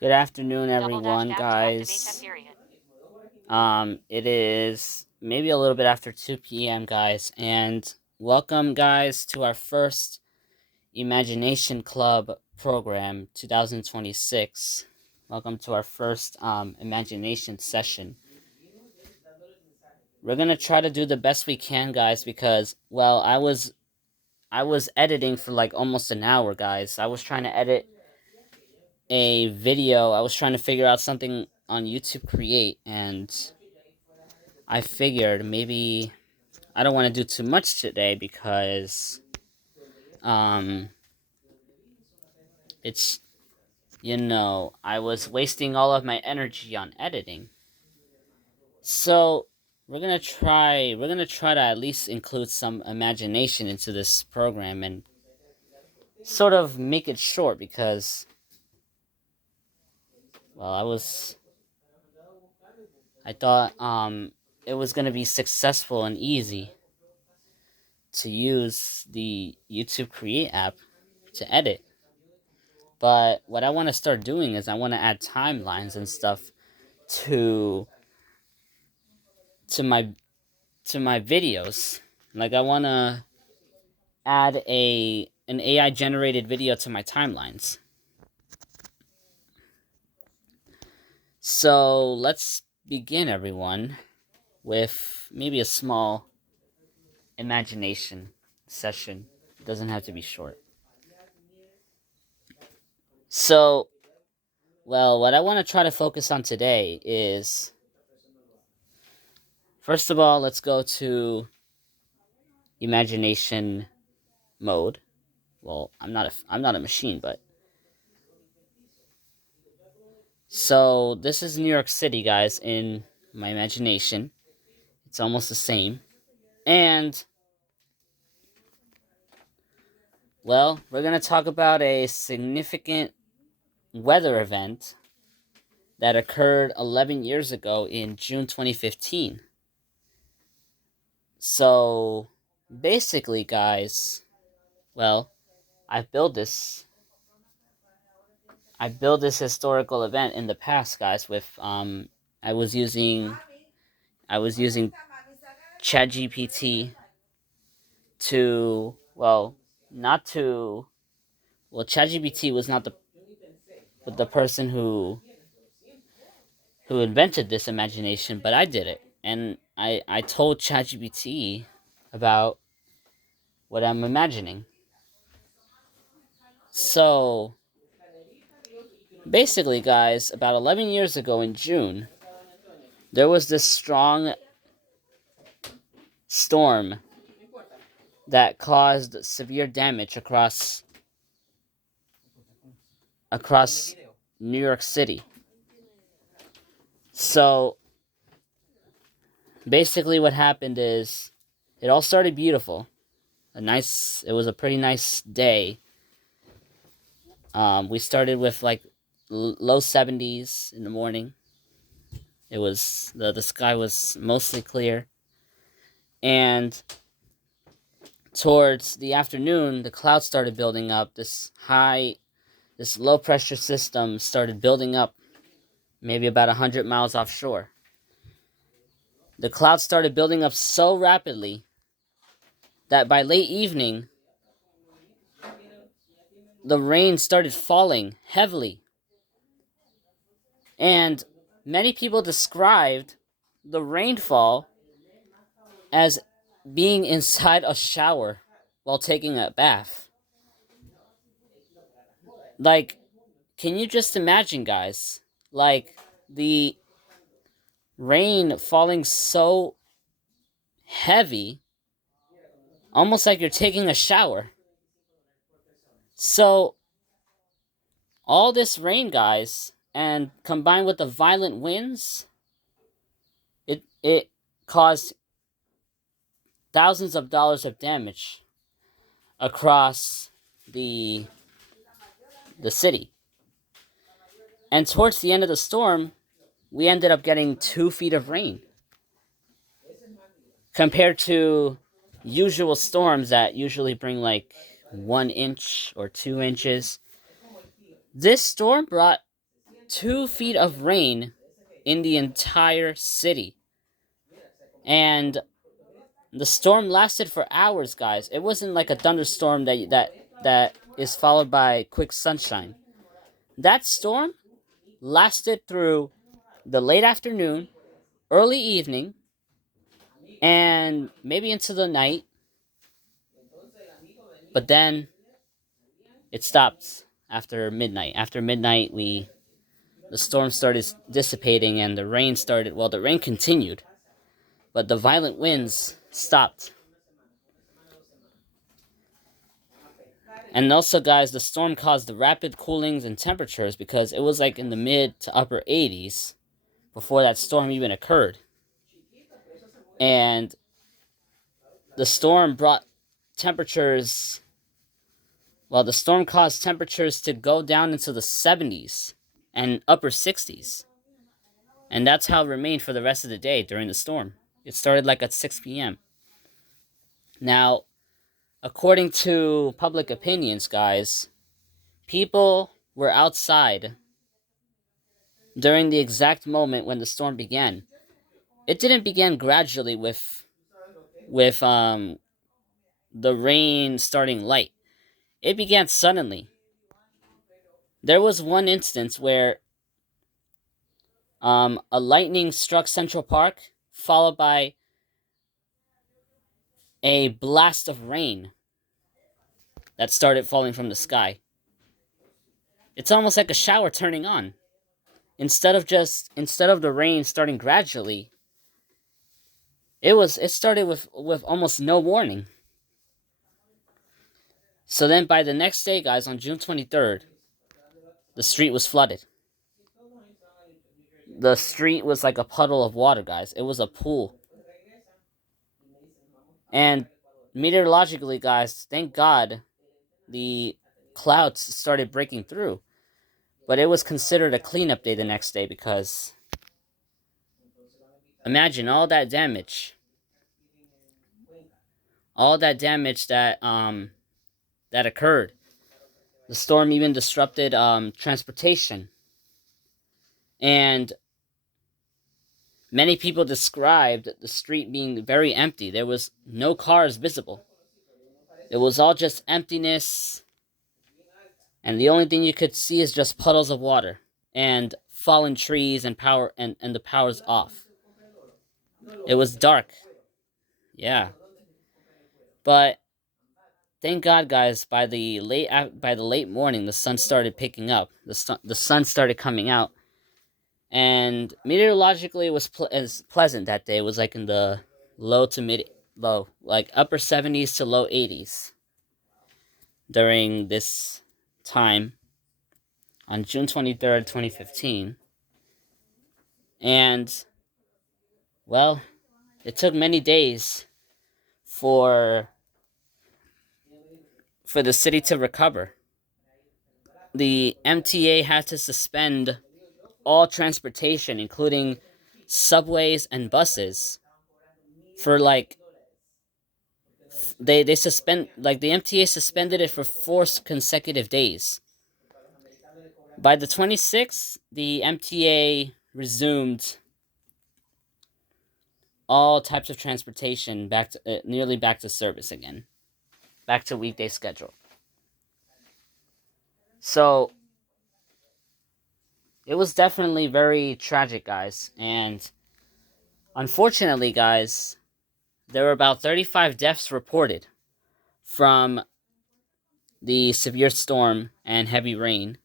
Good afternoon, everyone, guys. It is maybe a little bit after 2 p.m., guys, and welcome, guys, to our first Imagination Club program 2026. Welcome to our first imagination session. We're gonna try to do the best we can, guys, because well, I was editing for like almost an hour, guys. I was trying to edit a video. I was trying to figure out something on YouTube Create, and I figured maybe I don't want to do too much today because it's I was wasting all of my energy on editing. So we're gonna try to at least include some imagination into this program and sort of make it short because well, I thought it was gonna be successful and easy to use the YouTube Create app to edit. But what I want to start doing is I want to add timelines and stuff to to my to my videos. Like I want to add an AI generated video to my timelines. So, let's begin, everyone, with maybe a small imagination session. It doesn't have to be short. So, well, what I want to try to focus on today is, first of all, let's go to imagination mode. Well, I'm not a machine, but so this is New York City, guys, in my imagination. It's almost the same. And well, we're going to talk about a significant weather event that occurred 11 years ago in June 2015. So, basically, guys, well, I built this historical event in the past, guys, with I was using ChatGPT to ChatGPT was not the person who invented this imagination, but I did it. And I told ChatGPT about what I'm imagining. So, basically, guys, about 11 years ago in June, there was this strong storm that caused severe damage across New York City. So, basically what happened is it all started beautiful. It was a pretty nice day. We started with like low 70s in the morning. It was the sky was mostly clear, and towards the afternoon, the clouds started building up. This low pressure system started building up, maybe about 100 miles offshore. The clouds started building up so rapidly that by late evening, the rain started falling heavily. And many people described the rainfall as being inside a shower while taking a bath. Like, can you just imagine, guys? Like, the rain falling so heavy, almost like you're taking a shower. So, all this rain, guys, and combined with the violent winds, it caused thousands of dollars of damage across the city. And towards the end of the storm, we ended up getting 2 feet of rain. Compared to usual storms that usually bring like 1 inch or 2 inches, This storm brought 2 feet of rain in the entire city. And the storm lasted for hours, guys. It wasn't like a thunderstorm that is followed by quick sunshine. That storm lasted through the late afternoon, early evening, and maybe into the night. But then it stopped after midnight. After midnight, the storm started dissipating and the rain started. Well, the rain continued, but the violent winds stopped. And also, guys, the storm caused the rapid coolings in temperatures because it was like in the mid to upper 80s before that storm even occurred. And the storm brought temperatures. Well, the storm caused temperatures to go down into the 70s and upper 60s. And that's how it remained for the rest of the day during the storm. It started like at 6 p.m. Now, according to public opinions, guys, people were outside during the exact moment when the storm began. It didn't begin gradually with the rain starting light. It began suddenly. There was one instance where a lightning struck Central Park, followed by a blast of rain that started falling from the sky. It's almost like a shower turning on. Instead of the rain starting gradually, it started with almost no warning. So then by the next day, guys, on June 23rd, the street was flooded. The street was like a puddle of water, guys. It was a pool. And meteorologically, guys, thank God the clouds started breaking through. But it was considered a cleanup day the next day because imagine all that damage. All that damage that occurred. The storm even disrupted transportation. And many people described the street being very empty. There was no cars visible. It was all just emptiness. And the only thing you could see is just puddles of water and fallen trees and power and the power's off. It was dark. Yeah. But thank God, guys, by the late morning the sun started picking up. The sun started coming out. And meteorologically, it was as pleasant that day. It was like in the like upper 70s to low 80s during this time on June 23rd, 2015. And, well, it took many days for the city to recover. The MTA had to suspend all transportation, including subways and buses, for like they suspend like the MTA suspended it for 4 consecutive days. By the 26th, the MTA resumed all types of transportation back to nearly back to service again, back to weekday schedule. So it was definitely very tragic, guys, and unfortunately, guys, there were about 35 deaths reported from the severe storm and heavy rain,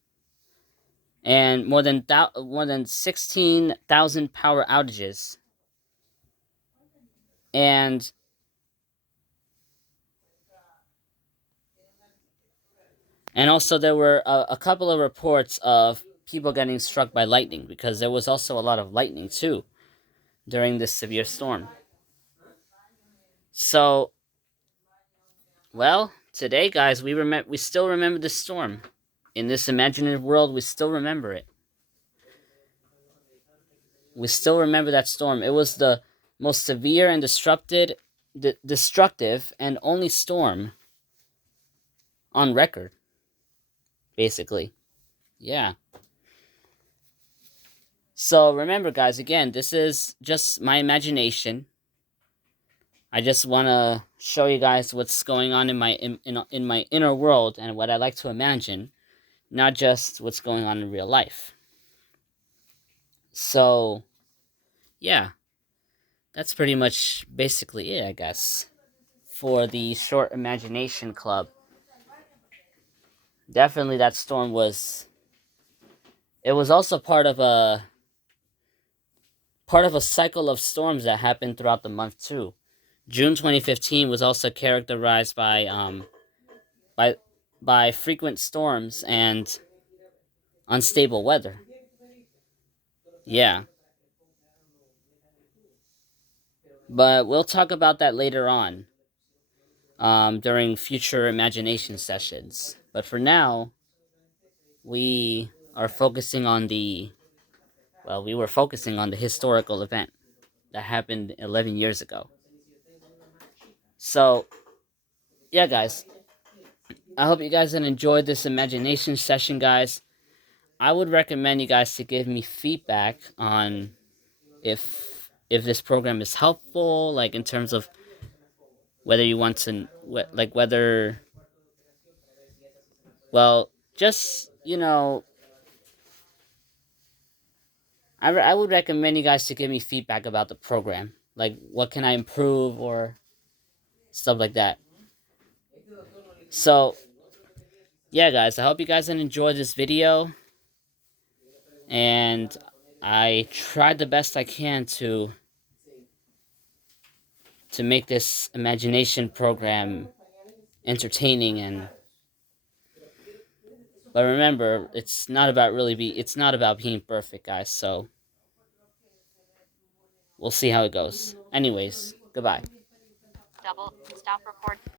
and more than 16,000 power outages, and also there were a couple of reports of people getting struck by lightning because there was also a lot of lightning too during this severe storm. So, well, today, guys, we still remember the storm. In this imaginative world, we still remember it. We still remember that storm. It was the most severe and destructive and only storm on record, basically. Yeah. So remember, guys, again, this is just my imagination. I just want to show you guys what's going on in my inner world and what I like to imagine, not just what's going on in real life. So, yeah, that's pretty much basically it, I guess, for the short imagination club. Definitely that storm was it was also part of a cycle of storms that happened throughout the month too. June 2015 was also characterized by by frequent storms and unstable weather. Yeah, but we'll talk about that later on during future imagination sessions. But for now, we are focusing on the we were focusing on the historical event that happened 11 years ago. So, yeah, guys, I hope you guys enjoyed this imagination session, guys. I would recommend you guys to give me feedback on if this program is helpful, like in terms of whether you want to like whether just I would recommend you guys to give me feedback about the program, like what can I improve or stuff like that. So yeah, guys, I hope you guys enjoyed this video, and I tried the best I can to make this imagination program entertaining. And but remember, it's not about being perfect, guys. So we'll see how it goes. Anyways, goodbye.